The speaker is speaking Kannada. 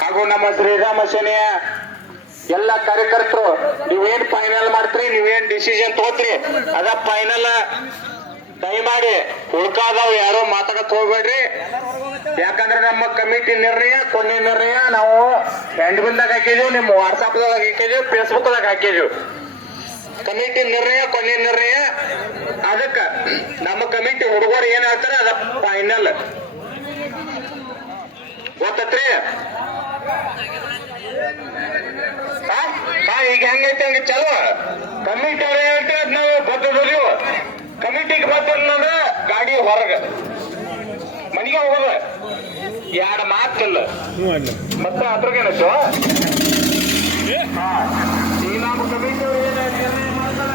ಹಾಗೂ ನಮ್ಮ ಶ್ರೀರಾಮ ಸೇನೆಯ ಎಲ್ಲ ಕಾರ್ಯಕರ್ತರು ನೀವೇನ್ ಫೈನಲ್ ಮಾಡ್ತೀರಿ, ನೀವೇನ್ ಡಿಸಿಷನ್ ತಗೋತ್ರಿ ಅದ ಫೈನಲ್ ದಯಮಾಡಿ ಉಳ್ಕಾದವ್ ಯಾರೋ ಮಾತಾಡಕ್ ಹೋಗ್ಬೇಡ್ರಿ. ಯಾಕಂದ್ರೆ ನಮ್ಮ ಕಮಿಟಿ ನಿರ್ಣಯ ಕೊನೆ ನಿರ್ಣಯ ನಾವು ಹ್ಯಾಂಡ್ ಬಿಲ್ದಾಗ ಹಾಕಿದೀವಿ, ನಿಮ್ಮ ವಾಟ್ಸಾಪ್ದಾಗ ಹಾಕಿದೀವಿ, ಫೇಸ್ಬುಕ್ ದಾಗ ಹಾಕಿದೀವಿ. ಕಮಿಟಿ ನಿರ್ಣಯ ಕೊನೆ ನಿರ್ಣಯ. ಅದಕ್ಕ ನಮ್ಮ ಕಮಿಟಿ ಹುಡುಗರು ಏನ್ ಹೇಳ್ತಾರೆ ಅದ ಫೈನಲ್. ಗೊತ್ತತ್ರಿ? ಈಗ ಹೆಂಗೈತೆ ಹಂಗ ಚಲೋ. ಕಮಿಟಿ ಅವ್ರು ಹೇಳ್ತೀವಿ ಅದ್ ನಾವು ಬದ್ದದೀವ. ಕಮಿಟಿಗೆ ಬದ್ದಿಲ್ಲ ಅಂದ್ರೆ ಗಾಡಿ ಹೊರಗ ಮನೆಗೆ ಹೋಗೋದ ಎರಡು ಮಾತಿಲ್ಲ. ಮತ್ತೆ ಅದ್ರಗೇನತ್ತು ಈಗ ನಮ್ಮ ಕಮಿಟಿ ಅವ್ರು ಏನ್ ನಿರ್ಣಯ ಮಾಡ್ತಾರೆ